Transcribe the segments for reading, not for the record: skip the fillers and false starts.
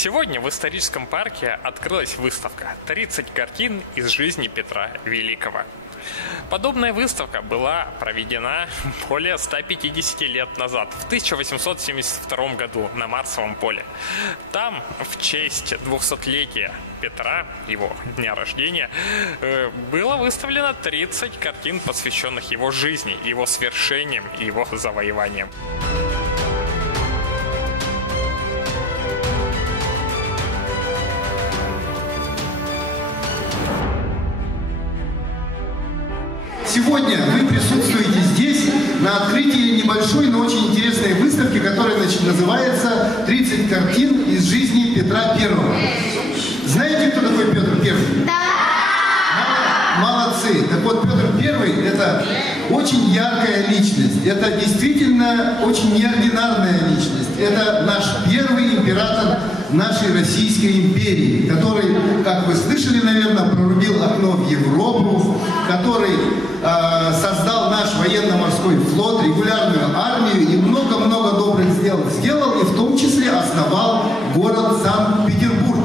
Сегодня в историческом парке открылась выставка «30 картин из жизни Петра Великого». Подобная выставка была проведена более 150 лет назад, в 1872 году на Марсовом поле. Там, в честь 200-летия Петра, его дня рождения, было выставлено 30 картин, посвященных его жизни, его свершениям и его завоеваниям. Сегодня вы присутствуете здесь на открытии небольшой, но очень интересной выставки, которая называется «30 картин из жизни Петра Первого». Знаете, кто такой Петр Первый? Да! Молодцы! Так вот, Петр Первый – это очень яркая личность. Это действительно очень неординарная личность. Это наш первый император нашей Российской империи, который, как вы слышали, наверное, прорубил окно в Европу, который создал наш военно-морской флот, регулярную армию и много-много добрых дел сделал, и в том числе основал город Санкт-Петербург.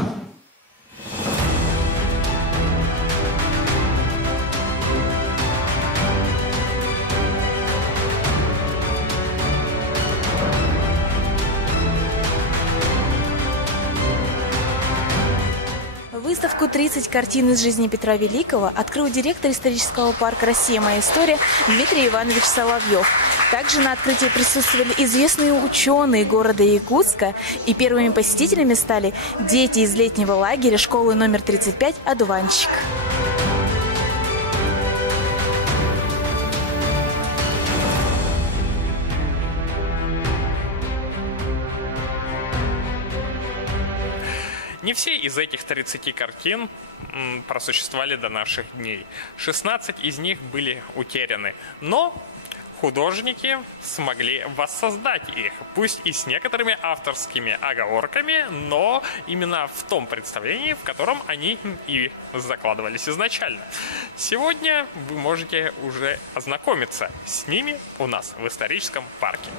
Выставку «30 картин из жизни Петра Великого» открыл директор исторического парка «Россия. Моя история» Дмитрий Иванович Соловьев. Также на открытии присутствовали известные ученые города Якутска, и первыми посетителями стали дети из летнего лагеря школы номер 35 «Одуванчик». Не все из этих 30 картин просуществовали до наших дней. 16 из них были утеряны, но художники смогли воссоздать их, пусть и с некоторыми авторскими оговорками, но именно в том представлении, в котором они и закладывались изначально. Сегодня вы можете уже ознакомиться с ними у нас в историческом парке.